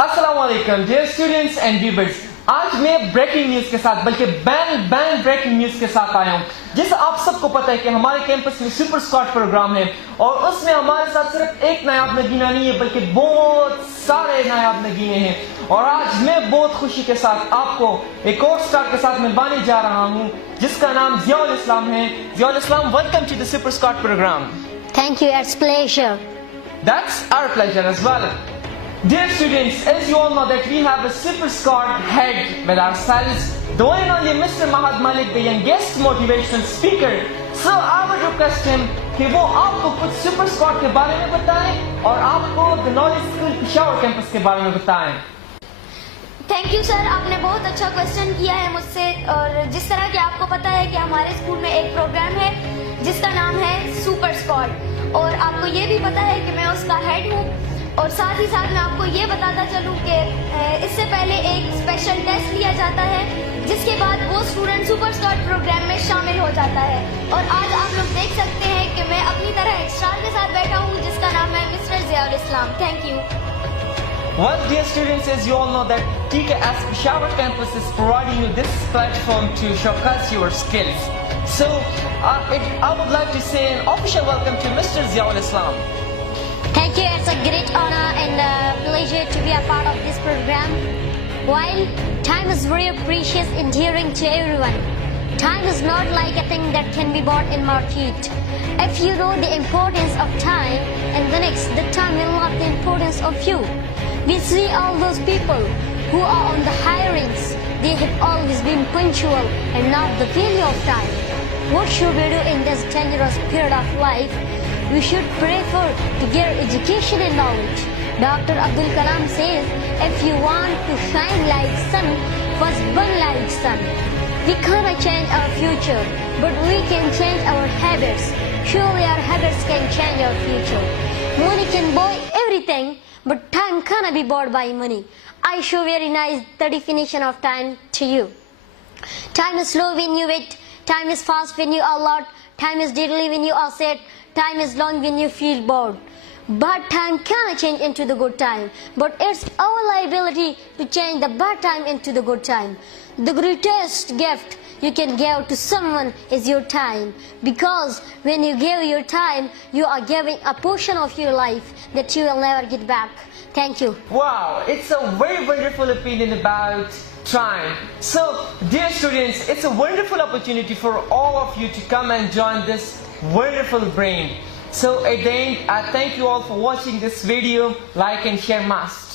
अस्सलाम वालेकुम dear students and viewers. आज मैं ब्रेकिंग न्यूज़ के साथ बल्कि बैन ब्रेकिंग न्यूज़ के साथ आया हूँ। जैसा आप सबको पता है कि हमारे कैंपस में सुपर स्क्वाड प्रोग्राम है और उसमें हमारे साथ सिर्फ एक नायाब नगीना नहीं है बल्कि बहुत सारे नायाब नगीने हैं। और आज मैं बहुत खुशी के साथ आपको एक और स्टार के साथ मिलवाने जा रहा हूँ जिसका नाम ज़ियाउल इस्लाम है। Ziaul Islam, welcome to the super squad programme. Thank you, it's pleasure. That's our pleasure as well. Dear students, as you all know that we have a super squad head with ourselves, the one and only Mr. Mahad Malik, the youngest motivational speaker. So I would request him कि वो आपको कुछ super squad के बारे में बताएं और आपको the knowledge school Peshawar campus के बारे में बताएं। थैंक यू सर, आपने बहुत अच्छा क्वेश्चन किया है मुझसे। और जिस तरह कि आपको पता है कि हमारे स्कूल में एक प्रोग्राम है जिसका नाम है सुपर स्क्वाड और आपको ये भी पता है कि मैं उसका हेड हूँ। और साथ ही साथ मैं आपको ये बताता चलूँ कि इससे पहले एक स्पेशल टेस्ट लिया जाता है जिसके बाद वो स्टूडेंट सुपर स्क्वाड प्रोग्राम में शामिल हो जाता है। और आज आप लोग देख सकते हैं कि मैं अपनी तरह एक स्टार के साथ बैठा हूँ जिसका नाम है mister Ziaul Islam. Thank you. Well, dear students, as you all know that TKS Peshawar campus is providing you this platform to showcase your skills. So, I would like to say an official welcome to Mr. Ziaul Islam. Thank you, it's a great honor and a pleasure to be a part of this program. While time is very precious and dearing to everyone, time is not like a thing that can be bought in market. If you know the importance of time, and the next, the time will know the importance of you. We see all those people who are on the high ranks. They have always been punctual and not the value of time. What should we do in this dangerous period of life? We should prefer to get education and knowledge. Dr. Abdul Kalam says, if you want to shine like sun, first burn like sun. We cannot change our future, but we can change our habits. Surely our habits can change our future. Money can buy everything, but time cannot be bought by money. I show very nice the definition of time to you. Time is slow when you wait. Time is fast when you are alert. Time is deadly when you are sad. Time is long when you feel bored. Bad time cannot change into the good time, but it's our liability to change the bad time into the good time. The greatest gift you can give to someone is your time, because when you give your time, you are giving a portion of your life that you will never get back. Thank you. Wow, it's a very wonderful opinion about time. So, dear students, it's a wonderful opportunity for all of you to come and join this wonderful brain. So, at the end, I thank you all for watching this video. Like and share mass.